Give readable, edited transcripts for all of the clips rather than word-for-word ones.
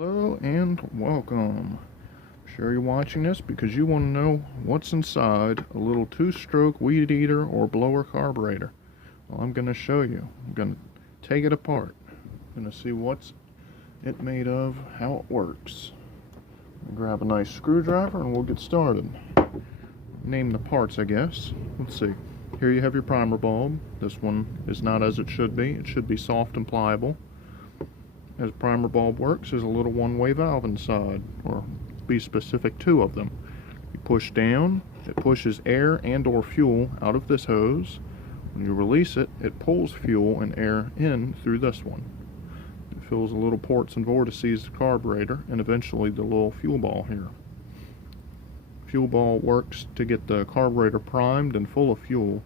Hello and welcome. I'm sure you're watching this because you want to know what's inside a little two-stroke weed eater or blower carburetor. Well, I'm going to show you. I'm going to take it apart. I'm going to see what's it made of, how it works. Grab a nice screwdriver and we'll get started. Name the parts, I guess. Let's see. Here you have your primer bulb. This one is not as it should be. It should be soft and pliable. As a primer bulb works, there's a little one-way valve inside, or be specific, two of them. You push down, it pushes air and or fuel out of this hose. When you release it, it pulls fuel and air in through this one. It fills the little ports and vortices of the carburetor and eventually the little fuel ball here. Fuel ball works to get the carburetor primed and full of fuel.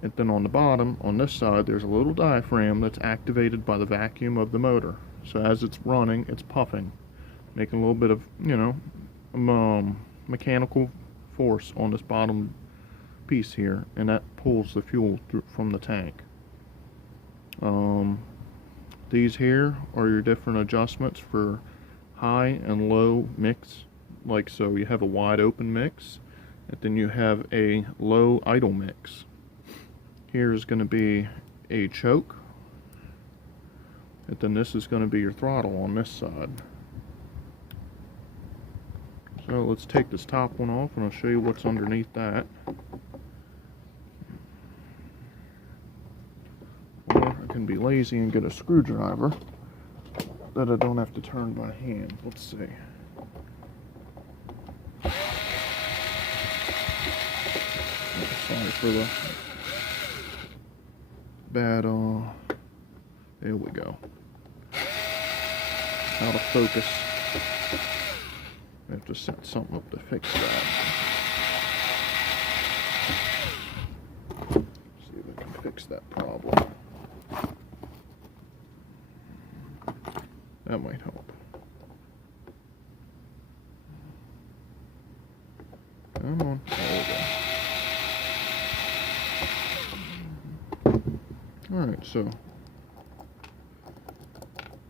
And then on the bottom, on this side, there's a little diaphragm that's activated by the vacuum of the motor. So as it's running, it's puffing, making a little bit of, mechanical force on this bottom piece here, and that pulls the fuel from the tank. These here are your different adjustments for high and low mix. Like so, you have a wide open mix, and then you have a low idle mix. Here's going to be a choke, and then this is going to be your throttle on this side. So let's take this top one off and I'll show you what's underneath that. Or I can be lazy and get a screwdriver that I don't have to turn by hand. Let's see. Sorry for the bad, there we go. Out of focus. I have to set something up to fix that. See if I can fix that problem. That might help. Come on. There we go. Alright, so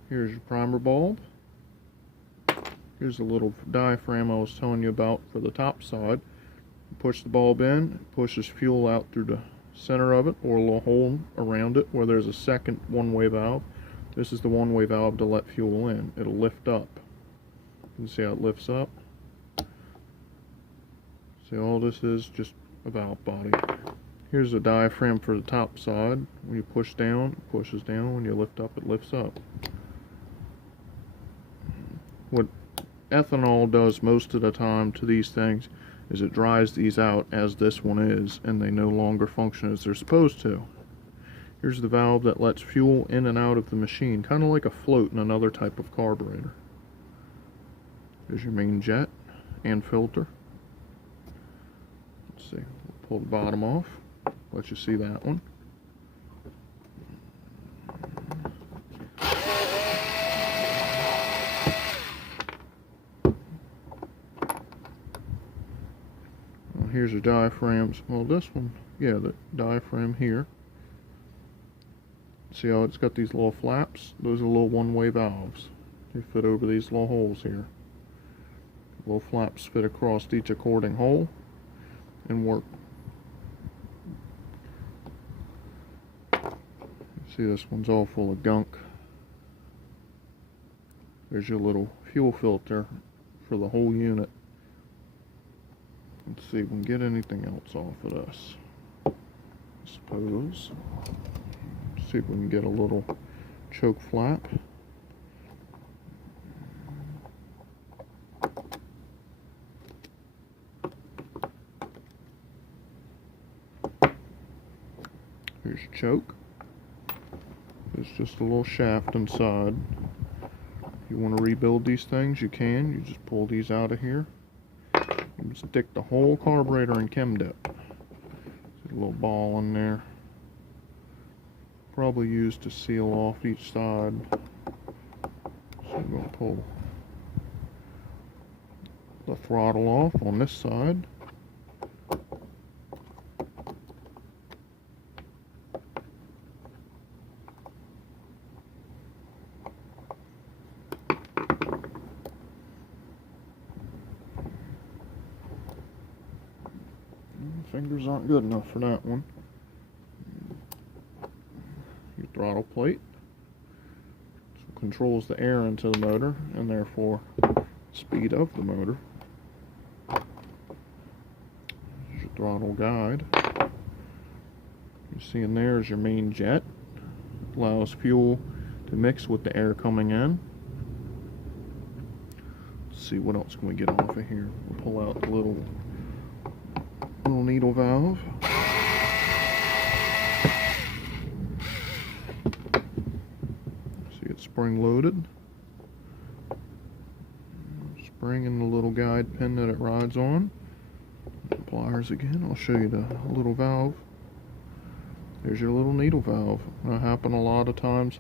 here's your primer bulb. Here's the little diaphragm I was telling you about for the top side. You push the bulb in, it pushes fuel out through the center of it, or a little hole around it where there's a second one-way valve. This is the one-way valve to let fuel in. It'll lift up. You can see how it lifts up. See, all this is just a valve body. Here's the diaphragm for the top side. When you push down, it pushes down. When you lift up, it lifts up. What ethanol does most of the time to these things is it dries these out, as this one is, and they no longer function as they're supposed to. Here's the valve that lets fuel in and out of the machine, kind of like a float in another type of carburetor. There's your main jet and filter. Let's see, we'll pull the bottom off. Let you see that one. Well, here's your diaphragms. Well, this one, yeah, the diaphragm here. See how it's got these little flaps? Those are little one-way valves. They fit over these little holes here. Little flaps fit across each according hole and work. See, this one's all full of gunk. There's your little fuel filter for the whole unit. Let's see if we can get anything else off of this. I suppose. Let's see if we can get a little choke flap. Here's your choke. It's just a little shaft inside. If you want to rebuild these things, you can. You just pull these out of here. You stick the whole carburetor in chem dip. See a little ball in there. Probably used to seal off each side. So I'm going to pull the throttle off on this side. fingers aren't good enough for that one. Your throttle plate controls the air into the motor and therefore speed of the motor. There's your throttle guide. You see in there is your main jet. Allows fuel to mix with the air coming in. Let's see, what else can we get off of here? We'll pull out the little needle valve. See, it's spring loaded. Spring and the little guide pin that it rides on. Pliers again. I'll show you the little valve. There's your little needle valve. That happens a lot of times.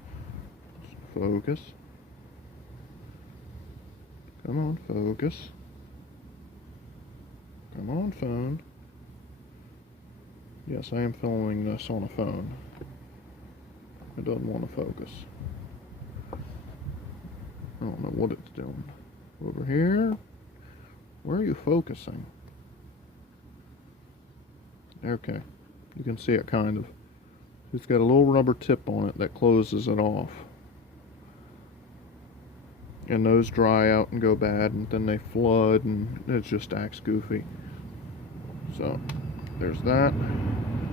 Focus. Come on, focus. Come on, phone. Yes, I am filming this on a phone. It doesn't want to focus. I don't know what it's doing. Over here. Where are you focusing? Okay. You can see it kind of. It's got a little rubber tip on it that closes it off. And those dry out and go bad, and then they flood, and it just acts goofy. So, there's that.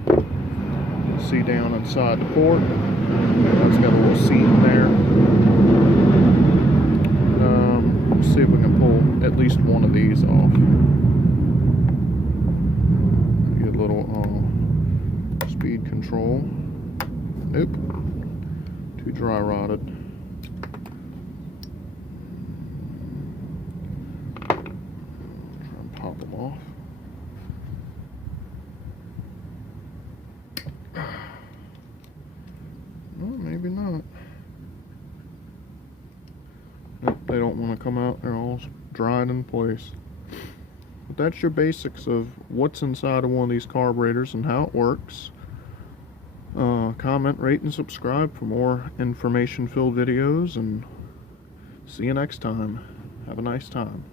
You see down inside the port, it's got a little seat in there. Let's see if we can pull at least one of these off. Get a little speed control. Nope. Too dry rotted. Try and pop them off. No, maybe not. Nope, they don't want to come out. They're all dried in place. But that's your basics of what's inside of one of these carburetors and how it works. Comment, rate, and subscribe for more information-filled videos, and see you next time. Have a nice time.